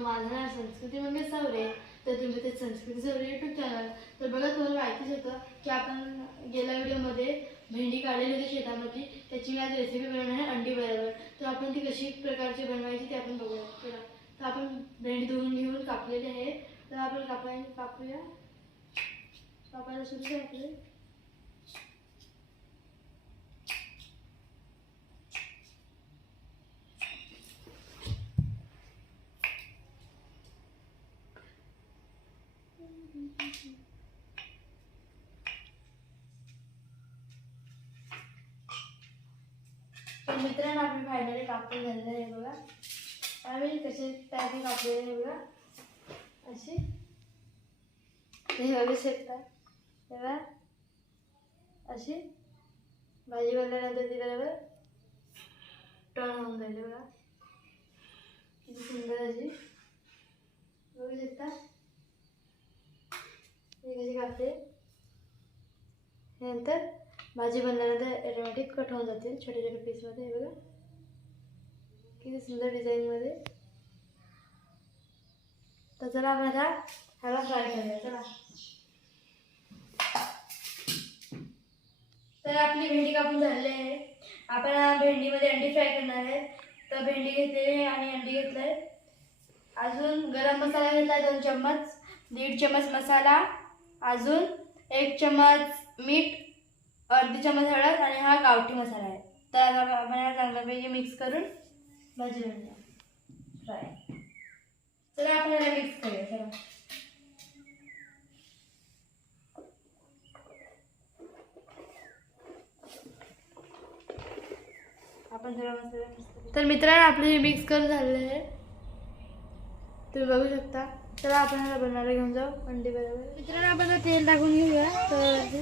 माझं नाव संस्कृती म्हणजे सवरे. तर तुम्ही ते संस्कृती सवरे युट्यूब चॅनल तर बघा तुम्हाला माहितीच होतं की आपण गेल्या व्हिडिओमध्ये भेंडी काढलेली होती शेतामध्ये. त्याची मी आज रेसिपी बनवणार आहे अंडी बरोबर. तर आपण ती कशी प्रकारची बनवायची ते आपण बघूया. चला. तर आपण भेंडी धुवून घेऊन कापलेली आहे. तर आपण कापाय कापूया. कापायला सुरू करायचं मित्रांनो आपण फायनली कापून झालेलं आहे बघा. आम्ही कसे पॅकिंग कापलेले आहे बघा. असे हे बघू शकता तेव्हा अशी. भाजी बनल्यानंतर ती बरोबर टर्न होऊन जाईल बघा. किती सुंदर अशी. बघू शकता. कशी कापते नंतर भाजी बनल्यानंतर ऑटोमॅटिक कट होऊन जातील छोटे छोटे पीसमध्ये हे बघा. किती सुंदर डिझाईनमध्ये तर चला आपण आता ह्याला फ्राय करूया चला. तर आपली भेंडी कापून झालेली आहे. आपण भेंडीमध्ये अंडी फ्राय करणार आहे. तर भेंडी घेतलेली आहे आणि अंडी घेतलं आहे अजून गरम मसाला घेतला आहे दोन चम्मच दीड चम्मच मसाला. अजून एक चम्मच मीठ अर्धी चम्मच हळद आणि हा गावठी मसाला आहे. तर आता आपण हा चांगल्यापैकी मिक्स करून भाजी बनवूया. फ्राय चला आपण याला मिक्स करूया चला. आपण मसाला तर मित्रांनो आपले हे मिक्स करून झालेलं आहे. तुम्ही बघू शकता. चला आपण ह्याला बनवायला घेऊन जाऊ. अंडी बरोबर. मित्रांनो आपण तेल टाकून घेऊया. तर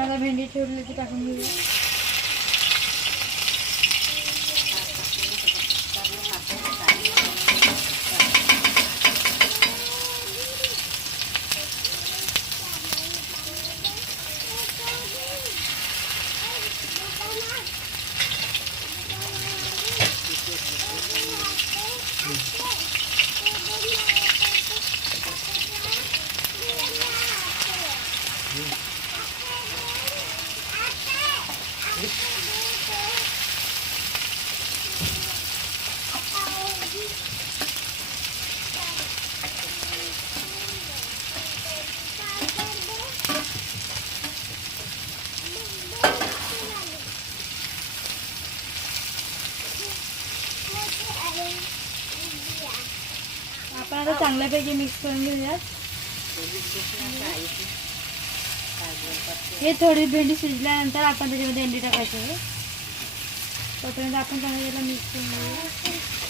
आता भेंडी ठेवली ती टाकून घेऊया. आपण आता चांगल्यापैकी मिक्स करून घेऊयात. हे थोडी भेंडी शिजल्यानंतर आपण त्याच्यामध्ये अंडी टाकायचं आहे. तोपर्यंत आपण चांगलं मिक्स करून घेऊया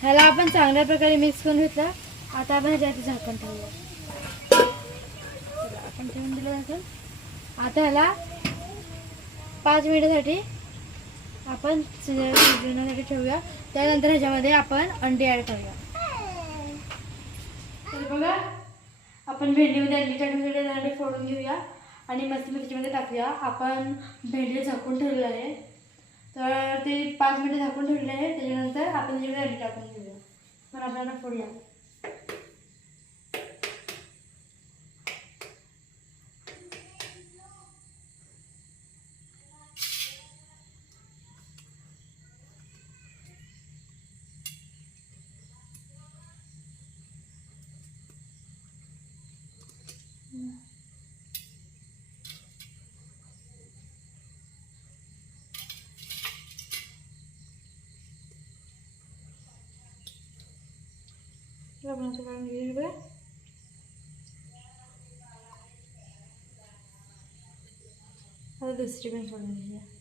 ह्याला आपण चांगल्या प्रकारे मिक्स करून घेतला. आता आपण ह्याच्यात झाकण ठेवूया. आपण ठेवून दिलं झाकण. आता ह्याला पाच मिनिटासाठी आपण शिजवण्यासाठी ठेवूया. त्यानंतर ह्याच्यामध्ये आपण अंडी ॲड करूया. तर बघा आपण भेंडीमध्ये अंडी टाकून अंडी फोडून घेऊया. आणि मस्त त्याच्यामध्ये टाकूया. आपण भेंडी झाकून ठेवलेलं आहे. तर ते पाच मिनटं झाकून ठेवले आहे त्याच्यानंतर आपण त्याच्यामध्ये रेडी टाकून घेऊया. पण आपल्याला फोडूया. মশলা কারণ দিয়ে দেবে আর দুশ্রী বেঞ্চ দিয়ে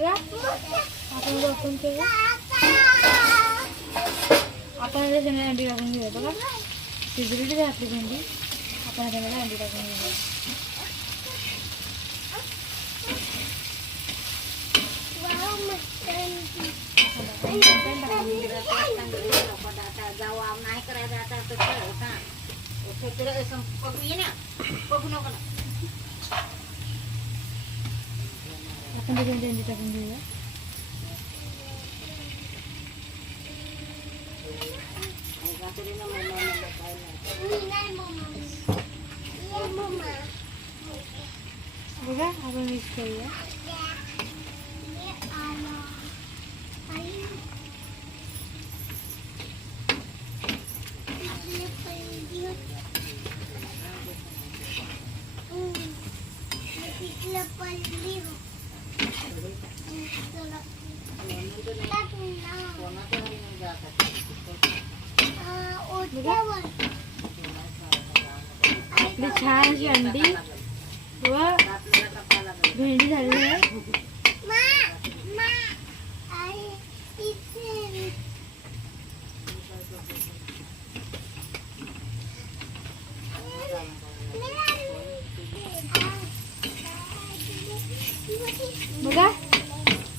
लग्नाचं काढून घेईल बघा आता दुसरी पण सोडून घेऊया बघा आपण वापरून केलं आपण आता शेंगा अंडी टाकून घेऊया बघा शिजलेली आहे आपली भेंडी आपण आता त्याला अंडी टाकून घेऊया आपण त्याच्यामध्ये अंडी टाकून घेऊया बघा आपण मिक्स करूया आपली छान अशी अंडी व भेंडी झालेली आहे. बघा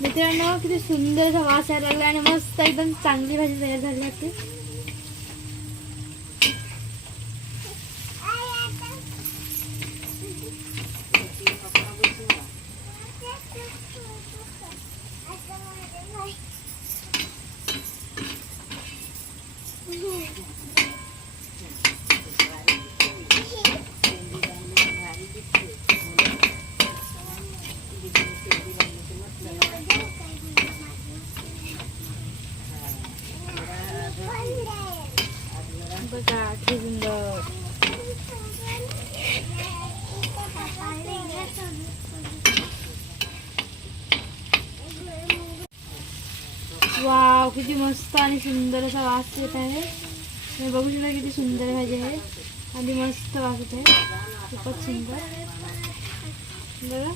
मित्रांनो किती सुंदर असा वास यायला लागला आणि मस्त एकदम चांगली भाजी तयार झाली असते बघा वाव किती मस्त आणि सुंदर असा वास येत आहे. तुम्ही बघू शकता किती सुंदर भाजी आहे. आणि मस्त वास येत आहे. खूपच सुंदर. बघा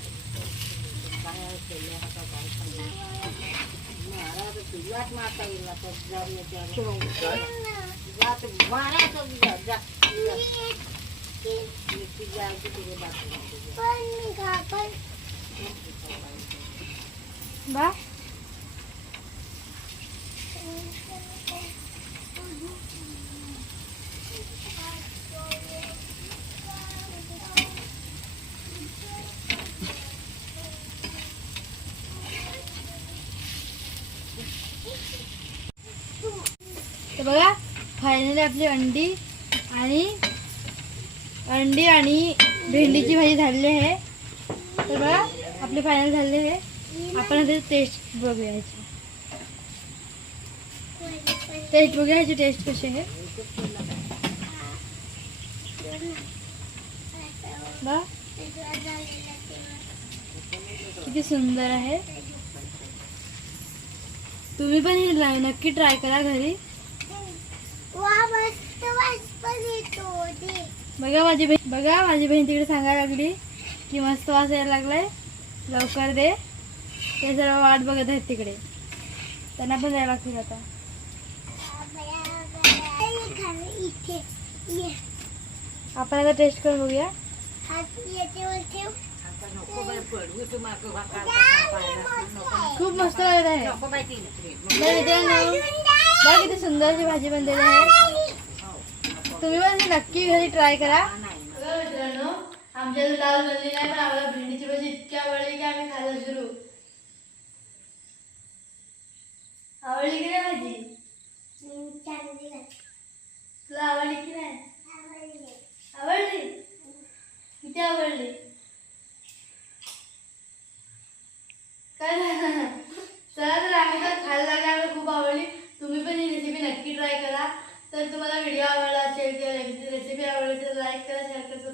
Bah? बघा. फायनली आपली अंडी आणि अंडी आणि भेंडीची भाजी झालेली आहे. तर आहे. आपण आता टेस्ट बघूया याची टेस्ट बघूया ह्याची टेस्ट कशी आहे. बघा. किती सुंदर आहे. तुम्ही हे नक्की ट्राय करा घरी. बघा माझी बहीण बघा माझी बहीण तिकडे सांगायला लागली की मस्त वास यायला लागलाय. लवकर दे. ते सर्व वाट बघत आहेत तिकडे. त्यांना पण द्यायला लागतील आता. आपण आता टेस्ट करून बघूया. खूप मस्त लागत आहे. बघा किती सुंदर अशी भाजी बनलेली आहे. तुम्ही पण नक्की घरी ट्राय करा. मित्रांनो आमच्या इथे डाळ बनली नाही पण आम्हाला भेंडीची भाजी इतकी आवडली की आम्ही खायला सुरू. आवडली की नाही भाजी? तुला आवडली की नाही? आवडली? किती आवडली? काय चला तर आम्ही खायला खायला लागले आम्हाला खूप आवडली तुम्ही पण ही रेसिपी नक्की ट्राय करा तर तुम्हाला व्हिडिओ आवडला असेल किंवा रेसिपी आवडली तर लाईक करा शेअर करा